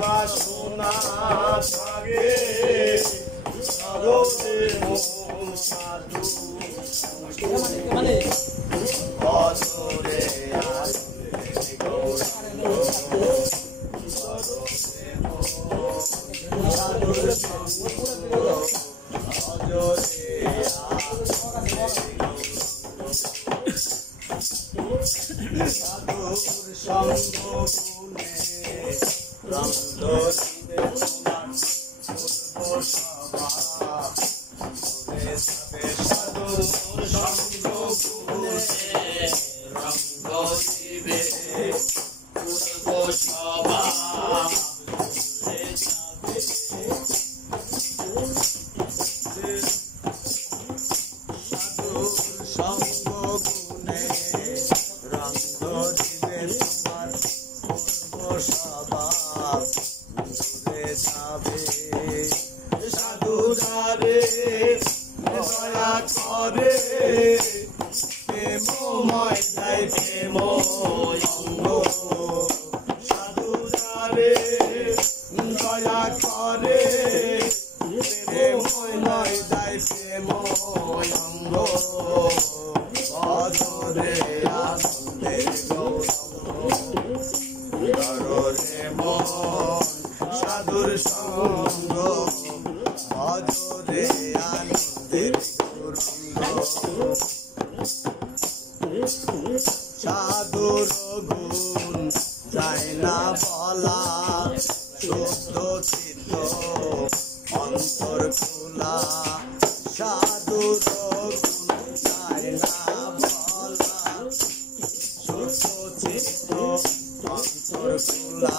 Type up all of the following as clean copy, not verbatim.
বাসনা থাকে সরোরে মন সাধু অজরে আসে গৌরাঙ্গ সরোরে মন সাধুর সঙ্গ অজরে সাধুর সঙ্গ গুণে রঙ্গ দিবে তোমার পূর্ব স্বভাব ঘুরে যাবে সাধুর সঙ্গ গুণে রঙ্গ দিবে পূর্ব স্বভাব ঘুরে যাবে সাধুর সঙ্গ গুণে রঙ্গ দিবে তোমার পূর্ব স্বভাব ঘুরে যাবে সাধুরারে দয়া করে প্রেমময় দেয় প্রেম অঙ্গ সাধুরারে দয়া করে প্রেমময় দেয় প্রেম অঙ্গ অজরে আনন্দের গৌরঙ্গে মন সাধুর সঙ্গ অজরে আনন্দের গৌরঙ্গ সাধুর গুণ যায় না বলা শুদ্ধ চিত্ত অন্তর খোলা সাধুর গুণ যায় না বলা শুদ্ধ চিত্ত অন্তর খোলা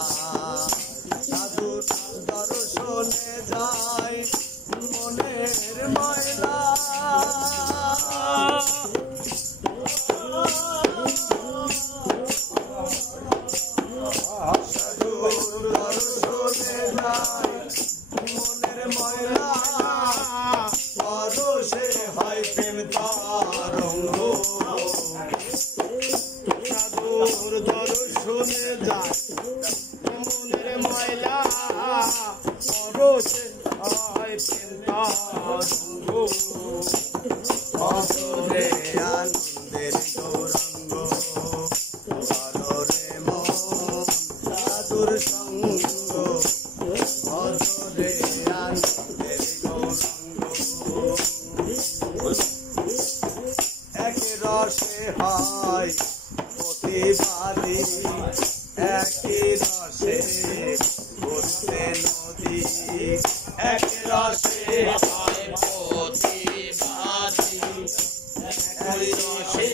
সাধুর দর্শনে যায় মনের ময়লা সাধুর দর্শনে যায় মনের ময়লা পরশে হয় প্রেম তরঙ্গ সাধুর দর্শনে যায় মনের ময়লা পরশে হয় প্রেম তরঙ্গ অজরে আনন্দের গৌরাঙ্গ অজরে মন সাধুর সঙ্গ অজরে আনন্দের গৌরাঙ্গ এক রসে হয় প্রতিবাদী একই রসে ঘুরতে নদী এক রসে হয় প্রতিবাদী একই রসে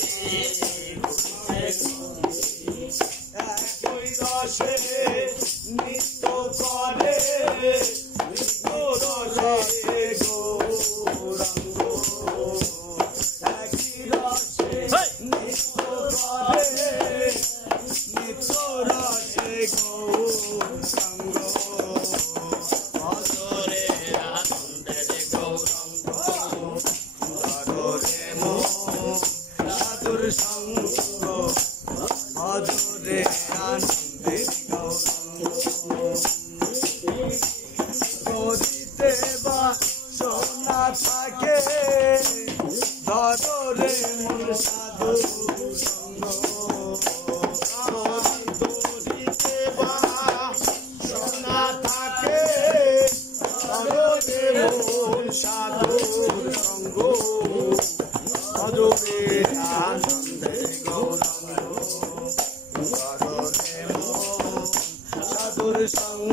একই রসে নিত্য করে নিত্য রসে গৌরাঙ্গ একই রসে নিত্য করে নিত্য রসে গৌরাঙ্গ অজরে আনন্দের গৌরাঙ্গ অজরে মন সাধুর সঙ্গ অজরে আনন্দের গৌরাঙ্গ করিতে বা সোনা থাকে ধরে মন সাধু সঙ্গ করিতে বা সোনা থাকে ধরে মন সাধু সঙ্গ অজরে আনন্দের গৌরাঙ্গ অজরে মন সাধুর সঙ্গ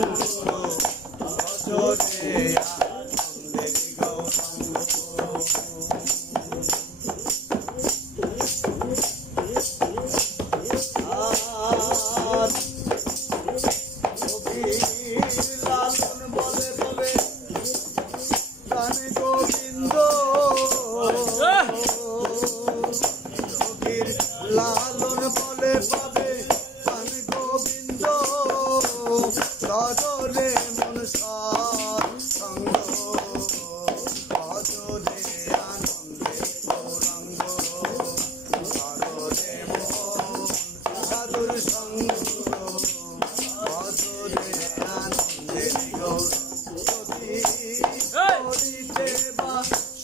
অজরে আনন্দের গৌরাঙ্গ করিতে বা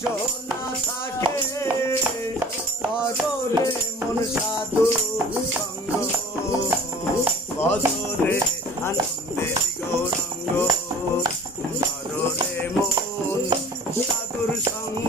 সোনা থাকে কররে মন সাধু সঙ্গ বদরে আনন্দের গৌরঙ্গ কররে মন সাধুর সঙ্গ